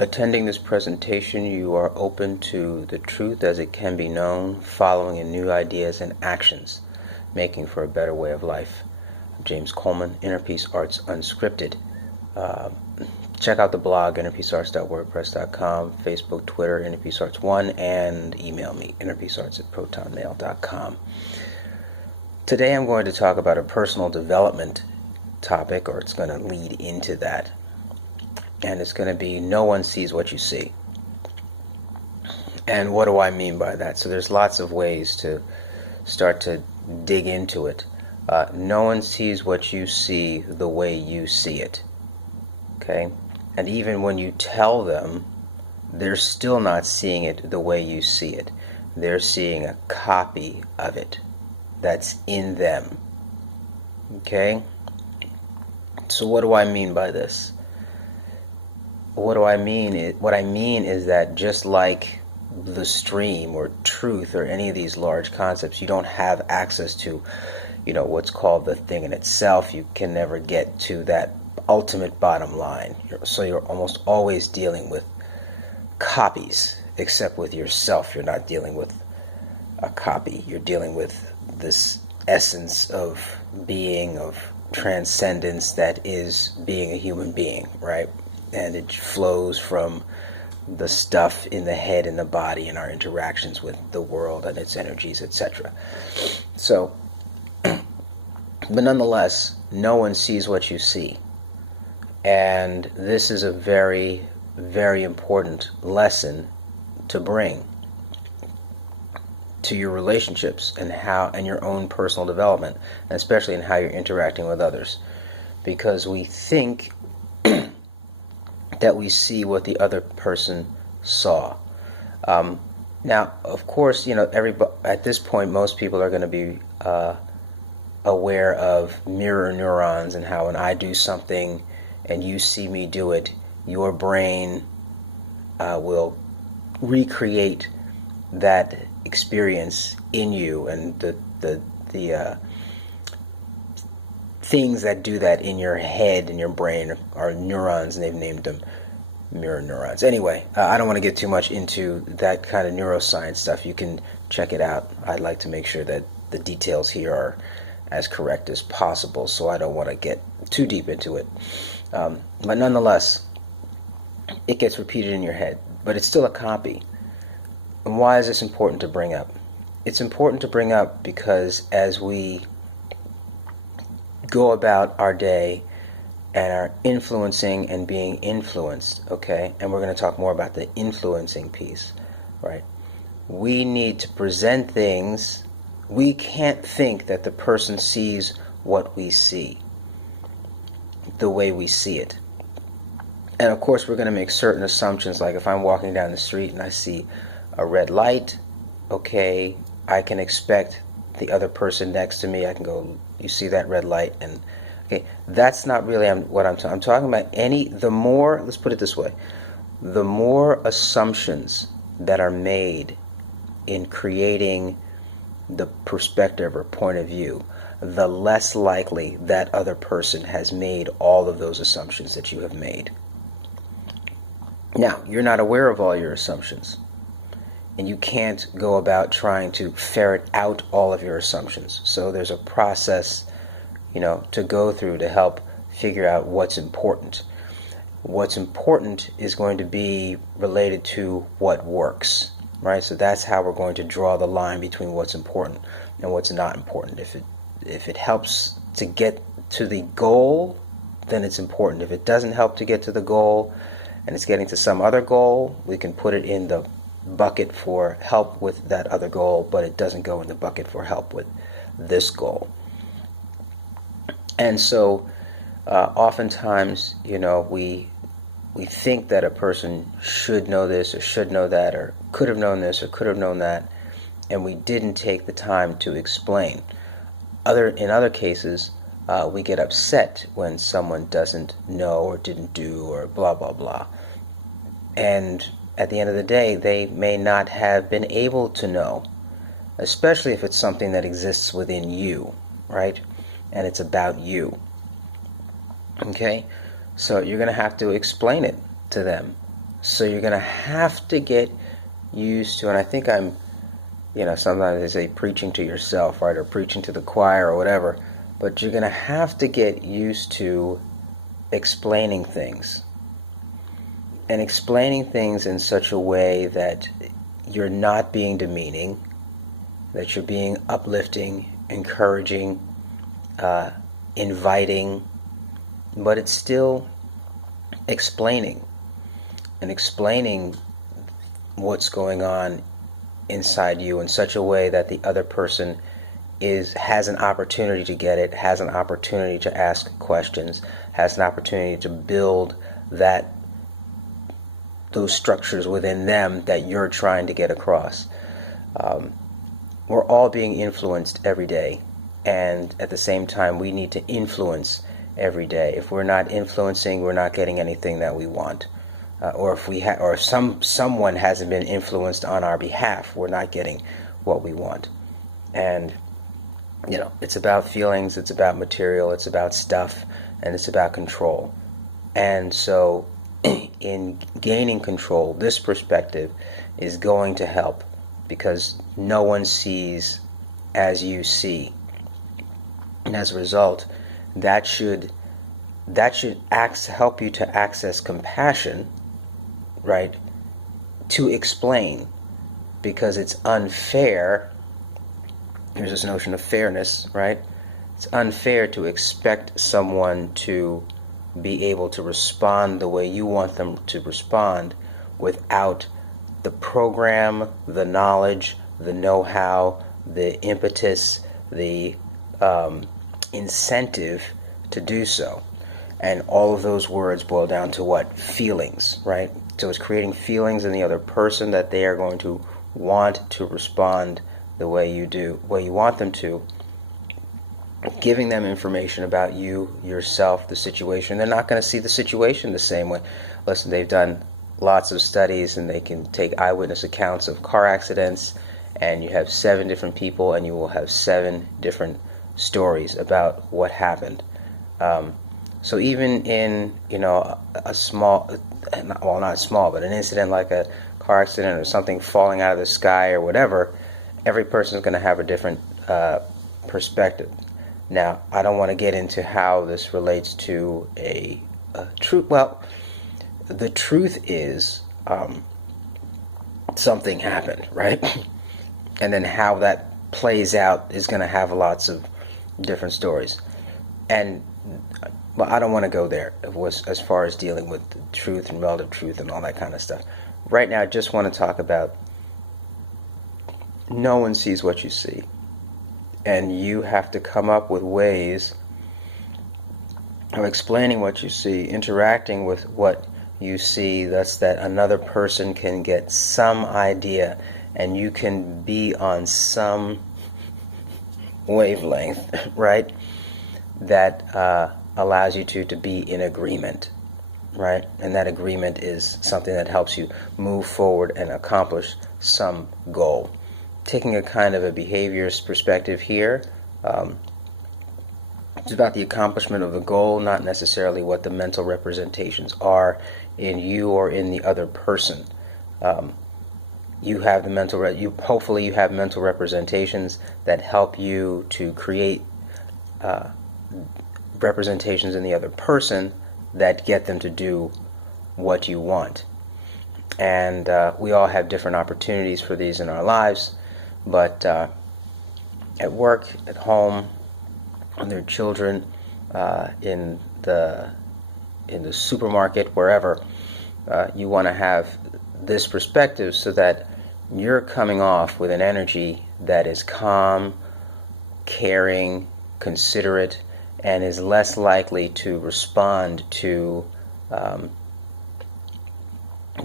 Attending this presentation, you are open to the truth as it can be known, following in new ideas and actions, making for a better way of life. I'm James Coleman, Inner Peace Arts Unscripted. Check out the blog, innerpeacearts.wordpress.com, Facebook, Twitter, innerpeacearts1, and email me, innerpeacearts@protonmail.com. Today I'm going to talk about a personal development topic, or it's going to lead into that. And it's going to be no one sees what you see. And what do I mean by that? So there's lots of ways to start to dig into it. No one sees what you see the way you see it. Okay? And even when you tell them, they're still not seeing it the way you see it. They're seeing a copy of it that's in them. Okay? So what do I mean by this? What I mean is that just like the stream or truth or any of these large concepts, you don't have access to, what's called the thing in itself. You can never get to that ultimate bottom line. So you're almost always dealing with copies, except with yourself. You're not dealing with a copy. You're dealing with this essence of being, of transcendence that is being a human being, right? And it flows from the stuff in the head and the body and our interactions with the world and its energies, etc. So, but nonetheless, no one sees what you see. And this is a very, very important lesson to bring to your relationships and your own personal development, and especially in how you're interacting with others. Because we think that we see what the other person saw. Now, of course, at this point, most people are going to be aware of mirror neurons and how when I do something and you see me do it, your brain will recreate that experience in you, and the things that do that in your head and your brain are neurons, and they've named them mirror neurons. Anyway, I don't want to get too much into that kind of neuroscience stuff. You can check it out. I'd like to make sure that the details here are as correct as possible, so I don't want to get too deep into it. But nonetheless, it gets repeated in your head, but it's still a copy. And why is this important to bring up? It's important to bring up because as we go about our day and are influencing and being influenced, okay, and we're going to talk more about the influencing piece, right? We need to present things. We can't think that the person sees what we see the way we see it. And of course, we're going to make certain assumptions, like if I'm walking down the street and I see a red light, okay, I can expect the other person next to me, I can go, you see that red light? And okay, that's not really what I'm talking. I'm talking about let's put it this way, the more assumptions that are made in creating the perspective or point of view, the less likely that other person has made all of those assumptions that you have made. Now, you're not aware of all your assumptions, and you can't go about trying to ferret out all of your assumptions. So there's a process, to go through to help figure out what's important. What's important is going to be related to what works, right? So that's how we're going to draw the line between what's important and what's not important. If it helps to get to the goal, then it's important. If it doesn't help to get to the goal and it's getting to some other goal, we can put it in the bucket for help with that other goal, but it doesn't go in the bucket for help with this goal. And so oftentimes, we think that a person should know this or should know that or could have known this or could have known that, and we didn't take the time to explain. In other cases, we get upset when someone doesn't know or didn't do or blah, blah, blah. And at the end of the day, they may not have been able to know, especially if it's something that exists within you, right? And it's about you. Okay? So you're going to have to explain it to them. So you're going to have to get used to, and I think I'm, sometimes they say preaching to yourself, right, or preaching to the choir or whatever, but you're going to have to get used to explaining things. And explaining things in such a way that you're not being demeaning, that you're being uplifting, encouraging, inviting, but it's still explaining. And explaining what's going on inside you in such a way that the other person has an opportunity to get it, has an opportunity to ask questions, has an opportunity to build those structures within them that you're trying to get across. We're all being influenced every day, and at the same time we need to influence every day. If we're not influencing, we're not getting anything that we want. Or if someone hasn't been influenced on our behalf, we're not getting what we want. And it's about feelings, it's about material, it's about stuff, and it's about control. And so in gaining control, this perspective is going to help, because no one sees as you see. And as a result, that should help you to access compassion, right, to explain, because it's unfair. Here's this notion of fairness, right? It's unfair to expect someone to be able to respond the way you want them to respond without the program, the knowledge, the know-how, the impetus, the incentive to do so. And all of those words boil down to what? Feelings, right? So it's creating feelings in the other person that they are going to want to respond the way you want them to, giving them information about you, yourself, the situation. They're not going to see the situation the same way. Listen, they've done lots of studies, and they can take eyewitness accounts of car accidents, and you have 7 different people, and you will have 7 different stories about what happened. So even in, a small, well, not small, but an incident like a car accident or something falling out of the sky or whatever, every person is going to have a different perspective. Now, I don't want to get into how this relates to a truth. Well, the truth is something happened, right? And then how that plays out is going to have lots of different stories. And I don't want to go there as far as dealing with the truth and relative truth and all that kind of stuff. Right now, I just want to talk about no one sees what you see. And you have to come up with ways of explaining what you see, interacting with what you see, thus that another person can get some idea and you can be on some wavelength, right, that allows you to be in agreement, right? And that agreement is something that helps you move forward and accomplish some goal. Taking a kind of a behaviorist perspective here, it's about the accomplishment of the goal, not necessarily what the mental representations are in you or in the other person. You have the hopefully you have mental representations that help you to create representations in the other person that get them to do what you want. And we all have different opportunities for these in our lives, but at work, at home, on their children, in the supermarket, wherever, you want to have this perspective so that you're coming off with an energy that is calm, caring, considerate, and is less likely to respond to the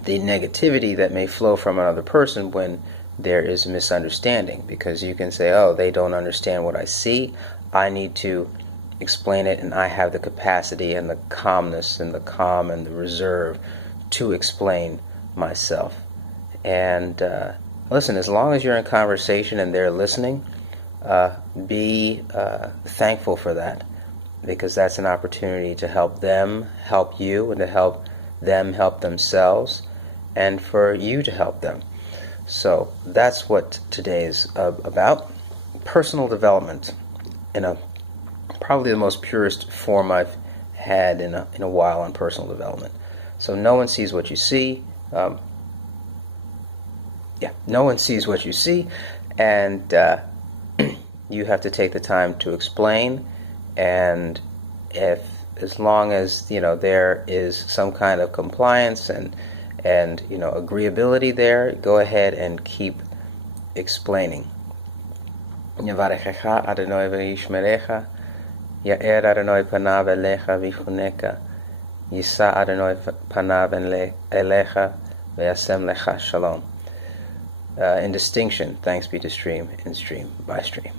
negativity that may flow from another person when there is a misunderstanding. Because you can say, oh, they don't understand what I see, I need to explain it, and I have the capacity and the calmness and the calm and the reserve to explain myself. And listen, as long as you're in conversation and they're listening, be thankful for that, because that's an opportunity to help them help you and to help them help themselves. and for you to help them. So that's what today's about. Personal development in a probably the most purest form I've had in a while on personal development. So no one sees what you see. No one sees what you see, and you have to take the time to explain. And as long as there is some kind of compliance and agreeability there, go ahead and keep explaining. Yavarechecha Adonai v'yishmerecha, Ya'er Adonai panav elecha v'yichuneka, Yisa Adonai panav elecha v'yasem lecha shalom. In distinction, thanks be to stream, in stream, by stream.